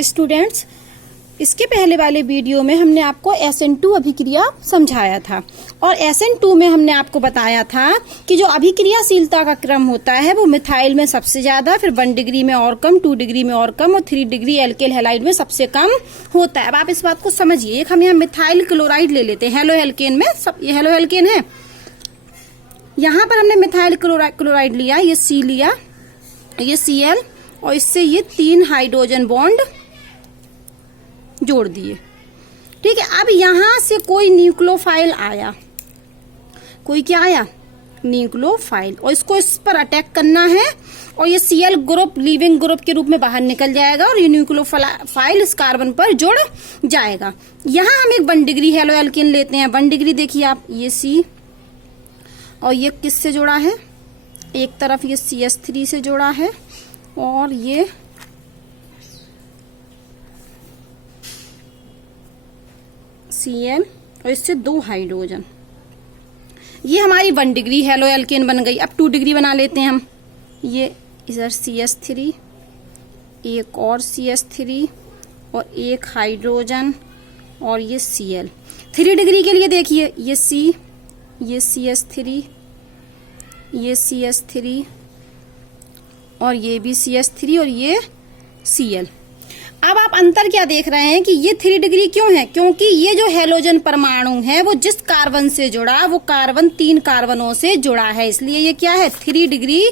Students, इसके पहले वाले वीडियो में हमने आपको SN2 अभिक्रिया समझाया था और SN2 में हमने आपको बताया था कि जो अभिक्रियाशीलता का क्रम होता है वो मिथाइल में सबसे ज्यादा, फिर 1 डिग्री में और कम, 2 डिग्री में और कम और 3 डिग्री एल्केल हैलाइड में सबसे कम होता है। अब आप इस बात को समझिए। एक हम यहाँ मिथाइल क्लोराइड ले लेते हैं, हेलो एल्केन में सब, ये हेलो एल्केन है। यहाँ पर हमने मिथाइल क्लोराइड लिया, ये C लिया, ये Cl और इससे ये 3 हाइड्रोजन बॉन्ड जोड़ दिए। ठीक है, अब यहां से कोई न्यूक्लियोफाइल आया, कोई क्या आया, न्यूक्लियोफाइल, और इसको इस पर अटैक करना है और ये Cl ग्रुप लीविंग ग्रुप के रूप में बाहर निकल जाएगा और ये न्यूक्लियोफाइल इस कार्बन पर जुड़ जाएगा। यहां हम एक 1 डिग्री हेलो एल्केन लेते हैं। 1 डिग्री देखिए आप, ये C और ये किससे जुड़ा है, एक तरफ ये CH3 से जुड़ा है और ये Cl और इससे 2 हाइड्रोजन। ये हमारी 1 डिग्री हेलो एल्केन बन गई। अब 2 डिग्री बना लेते हैं हम। ये इधर CH3, एक और CH3 और एक हाइड्रोजन और ये Cl। 3 डिग्री के लिए देखिए, ये C, ये CH3, ये CH3 और ये भी CH3 और ये Cl। अब आप अंतर क्या देख रहे हैं कि ये 3 डिग्री क्यों है, क्योंकि ये जो हेलोजन परमाणु है वो जिस कार्बन से जुड़ा वो कार्बन 3 कार्बनों से जुड़ा है, इसलिए ये क्या है, 3 डिग्री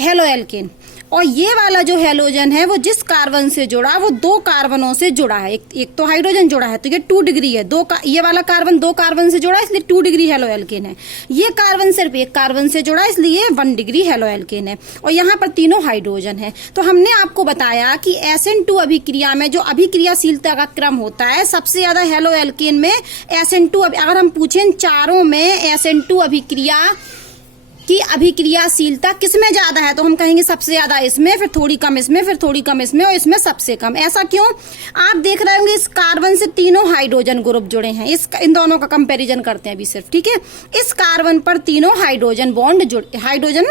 हेलो एल्केन। और ये वाला जो हेलोजन है वो जिस कार्बन से जुड़ा वो 2 कार्बनों से जुड़ा है, एक तो हाइड्रोजन जुड़ा है, तो ये 2 डिग्री है। ये वाला कार्बन 2 कार्बन से जुड़ा है इसलिए 2 डिग्री हेलो एल्केन है। ये कार्बन सिर्फ एक कार्बन से जुड़ा है इसलिए 1 डिग्री हेलो एल्केन है और यहाँ पर तीनों हाइड्रोजन है। तो हमने आपको बताया कि SN2 अभिक्रिया में जो अभिक्रियाशीलता का क्रम होता है, सबसे ज्यादा हेलो एल्केन में SN2। अगर हम पूछें चारों में SN2 अभिक्रिया की अभिक्रियाशीलता किसमें ज्यादा है, तो हम कहेंगे सबसे ज्यादा इसमें, फिर थोड़ी कम इसमें, फिर थोड़ी कम इसमें और इसमें सबसे कम। ऐसा क्यों? आप देख रहे होंगे इस कार्बन से तीनों हाइड्रोजन ग्रुप जुड़े हैं। इन दोनों का कंपैरिजन करते हैं अभी सिर्फ, ठीक है। इस कार्बन पर तीनों हाइड्रोजन हाइड्रोजन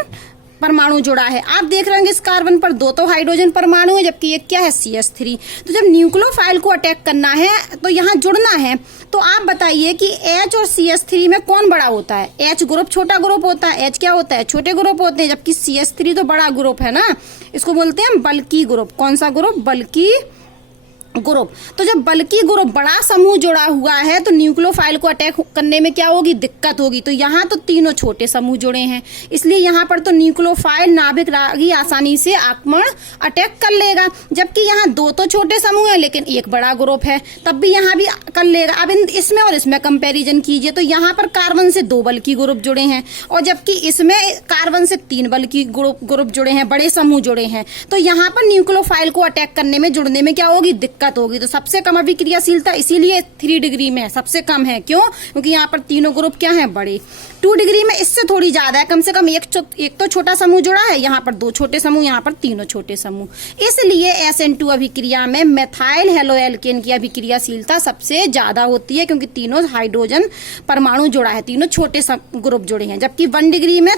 परमाणु जुड़ा है। आप देख रहे होंगे इस कार्बन पर 2 तो हाइड्रोजन परमाणु है जबकि ये क्या है, CH3। तो जब न्यूक्लियोफाइल को अटैक करना है तो यहाँ जुड़ना है, तो आप बताइए कि H और CH3 में कौन बड़ा होता है? H ग्रुप छोटा ग्रुप होता है, H क्या होता है, छोटे ग्रुप होते हैं, जबकि CH3 तो बड़ा ग्रुप है ना, इसको बोलते हैं बल्की ग्रुप। कौन सा ग्रुप? बल्की ग्रुप। तो जब बल्की ग्रुप बड़ा समूह जुड़ा हुआ है तो न्यूक्लियोफाइल को अटैक करने में क्या होगी, दिक्कत होगी। तो यहाँ तो तीनों छोटे समूह जुड़े हैं इसलिए यहाँ पर तो न्यूक्लियोफाइल नाभिक रागी आसानी से आक्रमण अटैक कर लेगा, जबकि यहाँ 2 तो छोटे समूह है लेकिन एक बड़ा ग्रुप है, तब भी यहाँ भी कर लेगा। अब इसमें और इसमें कंपेरिजन कीजिए तो यहाँ पर कार्बन से 2 बल्की ग्रुप जुड़े हैं और जबकि इसमें कार्बन से 3 बल्की ग्रुप जुड़े हैं, बड़े समूह जुड़े हैं। तो यहाँ पर न्यूक्लियोफाइल को अटैक करने में, जुड़ने में क्या होगी, दिक्कत होगी। तो सबसे कम अभिक्रियाशीलता इसीलिए 3 डिग्री में सबसे कम है। क्यों? क्योंकि यहाँ पर तीनों ग्रुप क्या हैं, बड़े। 2 डिग्री में इससे थोड़ी ज्यादा है, कम से कम एक तो छोटा समूह जुड़ा है, यहाँ पर 2 छोटे समूह, यहाँ पर तीनों छोटे समूह। इसलिए SN2 अभिक्रिया में मेथाइल हेलो एल्केन की अभिक्रियाशीलता सबसे ज्यादा होती है क्योंकि तीनों हाइड्रोजन परमाणु जुड़ा है, तीनों छोटे ग्रुप जुड़े हैं। जबकि 1 डिग्री में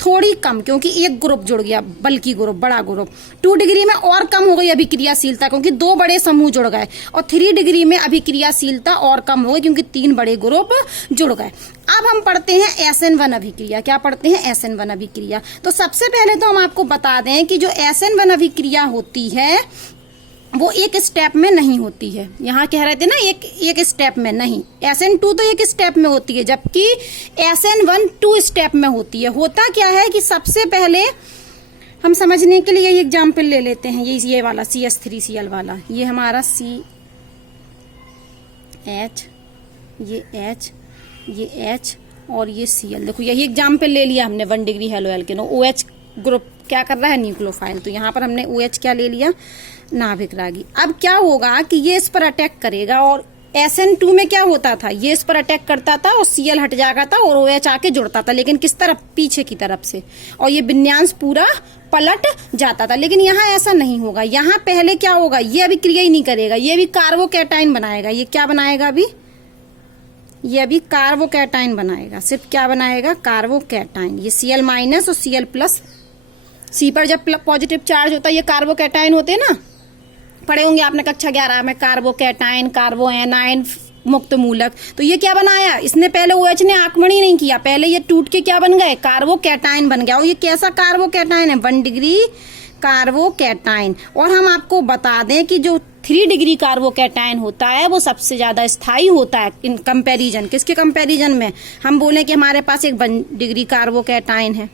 थोड़ी कम क्योंकि एक ग्रुप जुड़ गया, बल्की ग्रुप, बड़ा ग्रुप। 2 डिग्री में और कम हो गई अभिक्रियाशीलता क्योंकि 2 बड़े समूह जुड़ गए और 3 डिग्री में अभिक्रियाशीलता और कम हो गई क्योंकि 3 बड़े ग्रुप जुड़ गए। अब हम पढ़ते हैं SN1 अभिक्रिया। क्या पढ़ते हैं? SN1 अभिक्रिया। तो सबसे पहले तो हम आपको बता दें कि जो SN1 अभिक्रिया होती है वो एक स्टेप में नहीं होती है। यहाँ कह रहे थे ना एक स्टेप में नहीं, SN2 तो एक स्टेप में होती है जबकि SN1 2 स्टेप में होती है। होता क्या है कि सबसे पहले हम समझने के लिए एग्जाम्पल ले लेते हैं, ये वाला CH3Cl वाला, ये हमारा CH, ये H, ये H और ये Cl। देखो यही एग्जाम्पल ले लिया हमने 1 degree halo alkane. OH group क्या कर रहा है, न्यूक्लियोफाइल। तो यहाँ पर हमने OH क्या ले लिया, नाभिक रागी। अब क्या होगा कि ये इस पर अटैक करेगा और SN2 में क्या होता था, ये इस पर अटैक करता था और Cl हट जाता था और OH आके जुड़ता था, लेकिन किस तरफ, पीछे की तरफ से, और ये विन्यास पूरा पलट जाता था। लेकिन यहाँ ऐसा नहीं होगा, यहाँ पहले क्या होगा, ये अभिक्रिया ही नहीं करेगा, ये भी कार्बोकैटाइन बनाएगा। ये क्या बनाएगा अभी, ये अभी कार्बोकैटाइन बनाएगा। सिर्फ क्या बनाएगा, कार्बोकैटाइन। ये Cl माइनस और Cl प्लस, C पर जब पॉजिटिव चार्ज होता है ये कार्बोकैटाइन होते हैं ना, पढ़े होंगे आपने कक्षा 11 में, कार्बोकैटायन, कार्बो एनायन, मुक्त मूलक। तो ये क्या बनाया, इसने पहले OH ने आंकमणि नहीं किया, पहले ये टूट के क्या बन गए, कार्बोकैटायन बन गया। और ये कैसा कार्बोकैटायन है, 1 डिग्री कार्बोकैटायन। और हम आपको बता दें कि जो 3 डिग्री कार्बोकैटायन होता है वो सबसे ज्यादा स्थायी होता है इन कंपैरिजन, किसके कंपैरिजन में, हम बोले कि हमारे पास एक 1 डिग्री कार्बोकैटायन है,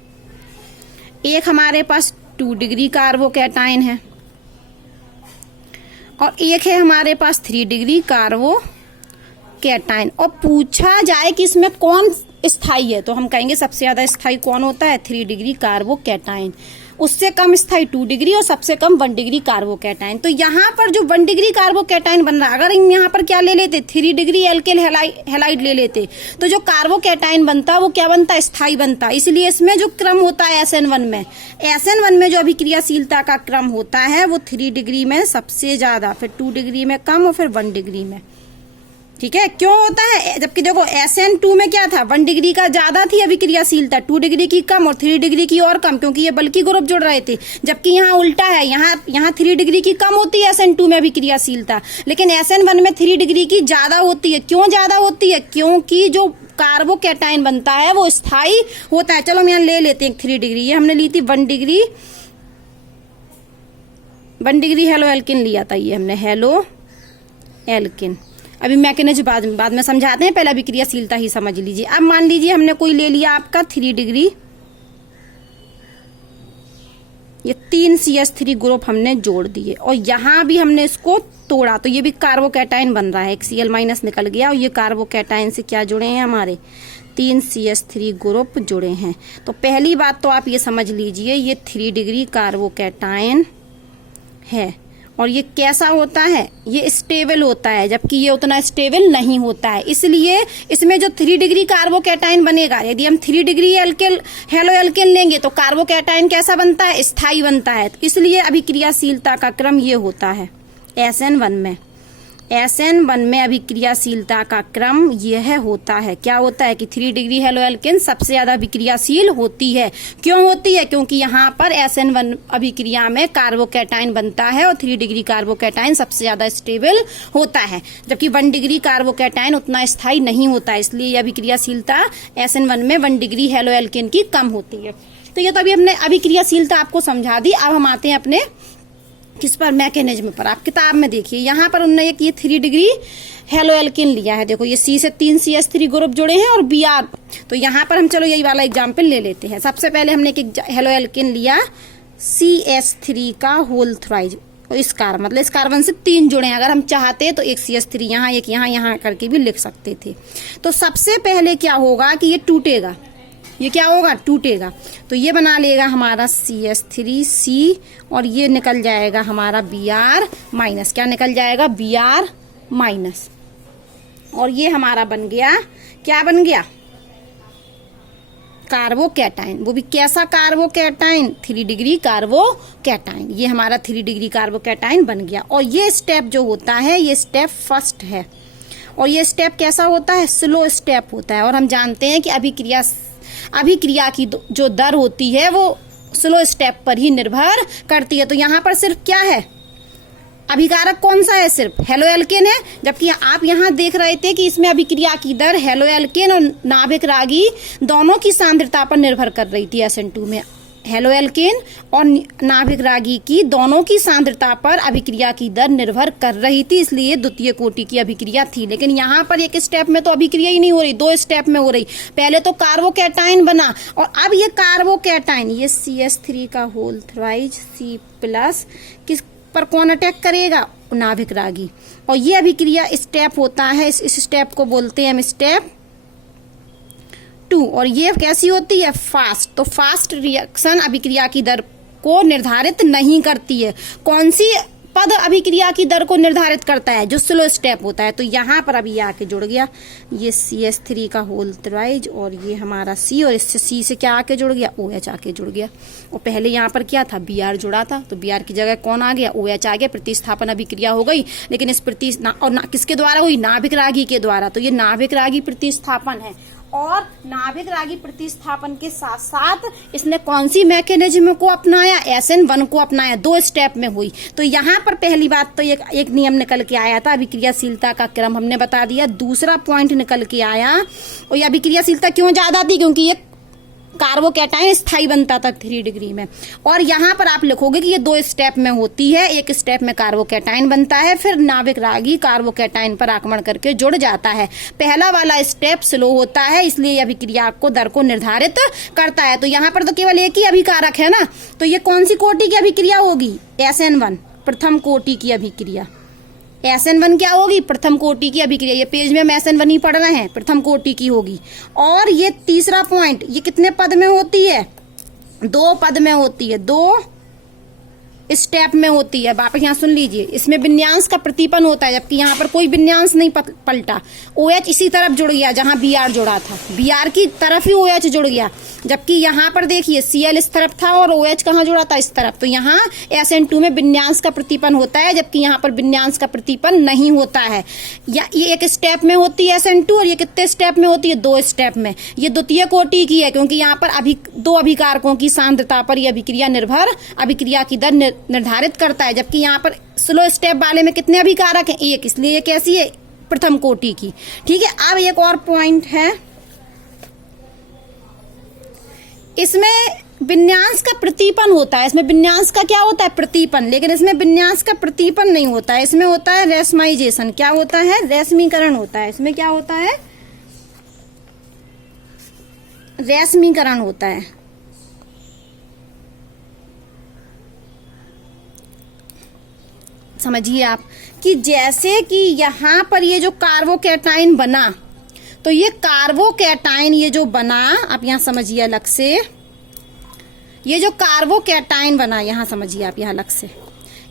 एक हमारे पास 2 डिग्री कार्बोकैटायन है, और एक है हमारे पास 3 डिग्री कार्बोकैटायन। और पूछा जाए कि इसमें कौन स्थायी है, तो हम कहेंगे सबसे ज्यादा स्थायी कौन होता है, 3 डिग्री कार्बोकैटायन। उससे कम स्थायी 2 डिग्री और सबसे कम 1 डिग्री कार्बोकैटायन। तो यहाँ पर जो 1 डिग्री कार्बोकैटायन बन रहा है, अगर हम यहाँ पर क्या ले लेते, 3 डिग्री एल्किल हैलाइड ले लेते, तो जो कार्बोकैटायन बनता वो क्या बनता, स्थायी बनता। इसलिए इसमें जो क्रम होता है SN1 में, SN1 में जो अभिक्रियाशीलता का क्रम होता है वो 3 डिग्री में सबसे ज्यादा, फिर 2 डिग्री में कम और फिर 1 डिग्री में। ठीक है, क्यों होता है, जबकि देखो SN2 में क्या था, 1 डिग्री का ज्यादा थी अभिक्रियाशीलता, 2 डिग्री की कम और 3 डिग्री की और कम, क्योंकि ये बल्कि ग्रुप जुड़ रहे थे। जबकि यहाँ उल्टा है, यहाँ 3 डिग्री की कम होती है SN2 में अभिक्रियाशीलता, लेकिन SN1 में 3 डिग्री की ज्यादा होती है। क्यों ज्यादा होती है, क्योंकि जो कार्बोकैटायन बनता है वो स्थायी होता है। चलो हम यहाँ ले लेते हैं 3 डिग्री, ये हमने ली थी 1 डिग्री हेलो एल्किन लिया था, ये हमने हेलो एल्किन। अभी मैकेनिज्म बाद में समझाते हैं, पहले अभिक्रियाशीलता ही समझ लीजिए। अब मान लीजिए हमने कोई ले लिया आपका 3 डिग्री, ये 3 CH3 ग्रुप हमने जोड़ दिए और यहां भी हमने इसको तोड़ा, तो ये भी कार्बोकैटायन बन रहा है, एक Cl- निकल गया और ये कार्बोकैटायन से क्या जुड़े हैं, हमारे 3 CH3 ग्रुप जुड़े हैं। तो पहली बात तो आप ये समझ लीजिए, ये 3 डिग्री कार्बोकैटायन है और ये कैसा होता है, ये स्टेबल होता है, जबकि ये उतना स्टेबल नहीं होता है। इसलिए इसमें जो 3 डिग्री कार्बोकैटायन बनेगा, यदि हम 3 डिग्री हेलो एल्केन लेंगे तो कार्बोकैटायन कैसा बनता है, स्थायी बनता है। इसलिए अभिक्रियाशीलता का क्रम ये होता है SN1 में अभिक्रियाशीलता का क्रम यह होता है, क्या होता है कि 3 डिग्री हेलो एल्केन सबसे ज्यादा अभिक्रियाशील होती है। क्यों होती है, क्योंकि यहाँ पर SN1 अभिक्रिया में कार्बोकैटायन बनता है और 3 डिग्री कार्बोकैटायन सबसे ज्यादा स्टेबल होता है, जबकि 1 डिग्री कार्बोकैटायन उतना स्थायी नहीं होता है। इसलिए अभिक्रियाशीलता SN1 में 1 डिग्री हेलो एल्केन की कम होती है। तो ये तो अभी हमने अभिक्रियाशीलता आपको समझा दी। अब हम आते हैं अपने किस पर, मैकेनिज्म पर। आप किताब में देखिए, यहाँ पर उन्होंने एक ये 3 डिग्री हेलो एल्केन लिया है, देखो ये C से 3 CH3 ग्रुप जुड़े हैं और Br। तो यहाँ पर हम चलो यही वाला एग्जाम्पल ले लेते हैं। सबसे पहले हमने एक हेलो एल्केन लिया CH3 का होल थ्राइज, और इस कार्बन से 3 जुड़े हैं। अगर हम चाहते तो एक CH3 यहाँ, एक यहाँ करके भी लिख सकते थे। तो सबसे पहले क्या होगा कि ये टूटेगा, ये क्या होगा, टूटेगा। तो ये बना लेगा हमारा CH3C और ये निकल जाएगा हमारा Br-, क्या निकल जाएगा, Br-। और ये हमारा बन गया, क्या बन गया, कार्बोकैटायन। वो भी कैसा कार्बोकैटायन, 3 डिग्री कार्बोकैटायन। ये हमारा 3 डिग्री कार्बोकैटायन बन गया। और ये स्टेप जो होता है, ये स्टेप फर्स्ट है और ये स्टेप कैसा होता है, स्लो स्टेप होता है। और हम जानते हैं कि अभिक्रिया की जो दर होती है वो स्लो स्टेप पर ही निर्भर करती है। तो यहाँ पर सिर्फ क्या है, अभिकारक कौन सा है, सिर्फ हेलो एल्केन है। जबकि आप यहाँ देख रहे थे कि इसमें अभिक्रिया की दर हेलो एल्केन और नाभिक रागी दोनों की सांद्रता पर निर्भर कर रही थी। SN2 में हेलो एल्केन और नाभिक रागी की दोनों की सांद्रता पर अभिक्रिया की दर निर्भर कर रही थी, इसलिए द्वितीय कोटि की अभिक्रिया थी। लेकिन यहाँ पर एक स्टेप में तो अभिक्रिया ही नहीं हो रही, 2 स्टेप में हो रही। पहले तो कार्बोकैटायन बना और अब ये कार्बोकैटायन, ये CH3 का होल थ्राइज C+ किस पर कौन अटैक करेगा, नाभिक रागी। और ये अभिक्रिया स्टेप होता है, इस स्टेप को बोलते हैं हम स्टेप 2। और ये कैसी होती है, फास्ट। तो फास्ट रिएक्शन अभिक्रिया की दर को निर्धारित नहीं करती है। कौन सी पद अभिक्रिया की दर को निर्धारित करता है, जो स्लो स्टेप होता है। तो यहाँ पर अभी आके जुड़ गया ये CH3 का होल थ्राइज और ये हमारा C, और इससे C से क्या आके जुड़ गया, OH आके जुड़ गया। और पहले यहाँ पर क्या था, Br जुड़ा था, तो Br की जगह कौन आ गया, OH आ गया। प्रतिस्थापन अभिक्रिया हो गई, लेकिन इस किसके द्वारा हुई, नाभिक रागी के द्वारा। तो ये नाभिक रागी प्रतिस्थापन है और नाभिक रागी प्रतिस्थापन के साथ साथ इसने कौन सी मैकेनिज्म को अपनाया, SN1 को अपनाया, 2 स्टेप में हुई। तो यहाँ पर पहली बात तो एक नियम निकल के आया था, अभिक्रियाशीलता का क्रम हमने बता दिया। दूसरा पॉइंट निकल के आया, और ये अभिक्रियाशीलता क्यों ज्यादा थी, क्योंकि ये कार्बोकैटायन स्थायी बनता था 3 डिग्री में। और यहाँ पर आप लिखोगे कि ये 2 स्टेप में होती है, एक स्टेप में कार्बोकैटायन बनता है, फिर नाभिक रागी कार्बोकैटायन पर आक्रमण करके जुड़ जाता है। पहला वाला स्टेप स्लो होता है, इसलिए यह अभिक्रिया को दर को निर्धारित करता है। तो यहाँ पर तो केवल एक ही अभिकारक है ना, तो ये कौन सी कोटि की अभिक्रिया होगी, SN1 प्रथम कोटि की अभिक्रिया। SN1 क्या होगी, प्रथम कोटि की अभिक्रिया। ये पेज में हम SN1 ही पढ़ रहे हैं, प्रथम कोटि की होगी। और ये तीसरा पॉइंट, ये कितने पद में होती है, 2 पद में होती है, 2 स्टेप में होती है। वापस यहाँ सुन लीजिए, इसमें विन्यांस का प्रतिपन्न होता है, जबकि यहाँ पर कोई विन्यांस नहीं पलटा। OH इसी तरफ जुड़ गया जहां Br जुड़ा था, Br की तरफ ही OH जुड़ गया, जबकि यहाँ पर देखिए Cl इस तरफ था और OH कहाँ जुड़ा था, इस तरफ। तो यहाँ SN2 में विन्यांस का प्रतिपन्न होता है, जबकि यहाँ पर विन्यांस का प्रतिपन्न नहीं होता है। या ये एक स्टेप में होती है SN2, और ये कितने स्टेप में होती है, 2 स्टेप में। ये द्वितीय कोटि की है, क्योंकि यहाँ पर 2 अभिकारकों की सांद्रता पर यह अभिक्रिया निर्भर अभिक्रिया की दर निर्धारित करता है, जबकि यहाँ पर स्लो स्टेप वाले में कितने अभिकारक हैं, 1, इसलिए ये कैसी है, प्रथम कोटि की। ठीक है, अब एक और पॉइंट है, इसमें विन्यांस का प्रतिपन्न होता है। इसमें विन्यांस का क्या होता है, प्रतिपन्न, लेकिन इसमें विन्यांस का प्रतिपन्न नहीं होता है, इसमें होता है रेशमाइजेशन। क्या होता है, रेशमीकरण होता है। इसमें क्या होता है, रेशमीकरण होता है। समझिए आप कि जैसे कि यहाँ पर ये जो कार्बोकैटायन बना, तो ये कार्बोकैटायन ये जो बना, आप यहाँ समझिए अलग से, ये जो कार्बोकैटायन बना, यहाँ समझिए आप यहाँ अलग से,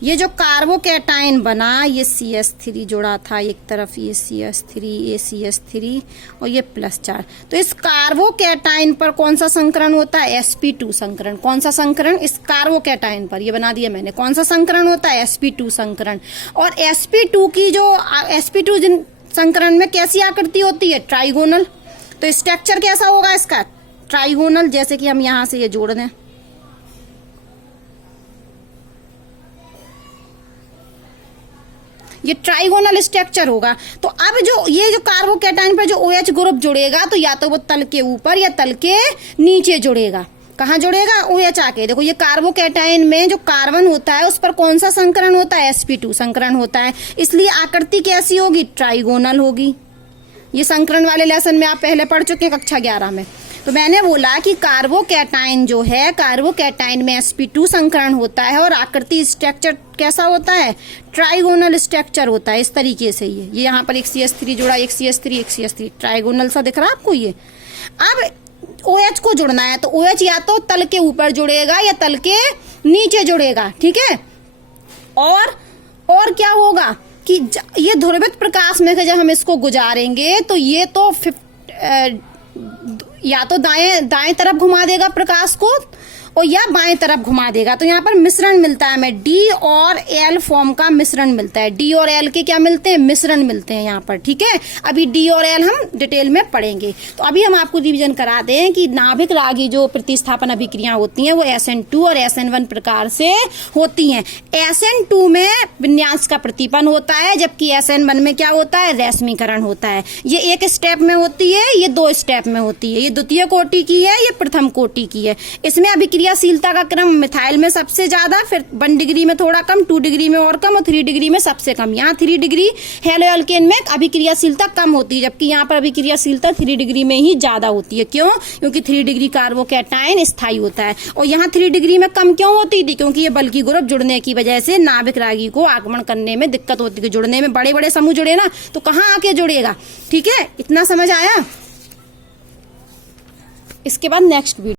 ये जो कार्बोकैटायन बना, ये CH3 जोड़ा था एक तरफ, ये CH3, ये CH3 और ये +4। तो इस कार्बोकैटायन पर कौन सा संकरण होता है, sp2 संकरण। कौन सा संकरण, इस कार्बोकैटायन पर, ये बना दिया मैंने, कौन सा संकरण होता है, sp2 संकरण। और sp2 की जो sp2 संकरण में कैसी आकृति होती है, ट्राइगोनल। तो स्ट्रक्चर कैसा होगा इसका, ट्राइगोनल। जैसे कि हम यहां से ये जोड़ दें, ये ट्राइगोनल स्ट्रक्चर होगा। तो अब जो ये जो कार्बोकैटायन पर जो OH ग्रुप जुड़ेगा, तो या तो वो तल के ऊपर या तल के नीचे जुड़ेगा। कहाँ जुड़ेगा, OH आके। देखो ये कार्बोकैटायन में जो कार्बन होता है उस पर कौन सा संकरण होता है, sp2 संकरण होता है, इसलिए आकृति कैसी होगी, ट्राइगोनल होगी। ये संकरण वाले लेसन में आप पहले पढ़ चुके हैं कक्षा 11 में। तो मैंने बोला कि कार्बोकैटायन जो है, कार्बोकैटायन में sp2 संकरण होता है और आकृति स्ट्रक्चर कैसा होता है, ट्राइगोनल स्ट्रक्चर होता है। इस तरीके से ये यहाँ पर एक CH3 जोड़ा, एक CH3, एक CH3, ट्राइगोनल सा दिख रहा है आपको ये। अब OH को जुड़ना है, तो OH या तो तल के ऊपर जुड़ेगा या तल के नीचे जुड़ेगा। ठीक है, और क्या होगा कि ये ध्रुवित प्रकाश में जब हम इसको गुजारेंगे, तो ये तो या तो दाएं तरफ घुमा देगा प्रकाश को, और या बाएं तरफ घुमा देगा। तो यहाँ पर मिश्रण मिलता है हमें, D और L फॉर्म का मिश्रण मिलता है। D और L के क्या मिलते हैं, मिश्रण मिलते हैं यहाँ पर। ठीक है, अभी D और L हम डिटेल में पढ़ेंगे। तो अभी हम आपको रिवीजन करा दें कि नाभिक रागी जो प्रतिस्थापन अभिक्रिया होती हैं वो SN2 और SN1 प्रकार से होती हैं। SN2 में विन्यास का प्रतिपन्न होता है, जबकि SN1 में क्या होता है, रेशमीकरण होता है। ये एक स्टेप में होती है, ये 2 स्टेप में होती है। ये द्वितीय कोटि की है, ये प्रथम कोटि की है। इसमें अभिक्रियाशीलता का क्रम मिथाइल में सबसे ज्यादा, फिर 1 डिग्री में थोड़ा कम, 2 डिग्री में और कम, और 3 डिग्री में सबसे कम। यहाँ 3 डिग्री हेलो एल्केन में अभिक्रियाशीलता कम होती है, जबकि यहाँ पर अभिक्रियाशीलता 3 डिग्री में ही ज्यादा होती है। क्यों, क्योंकि 3 डिग्री कार्बोकैटायन स्थायी होता है। और यहाँ 3 डिग्री में कम क्यों होती थी, क्योंकि ये बल्कि ग्रुप जुड़ने की वजह से नाभिक रागी को आगमन करने में दिक्कत होती थी। जुड़ने में बड़े बड़े समूह जुड़े ना, तो कहाँ आके जुड़ेगा। ठीक है, इतना समझ आया। इसके बाद नेक्स्ट वीडियो।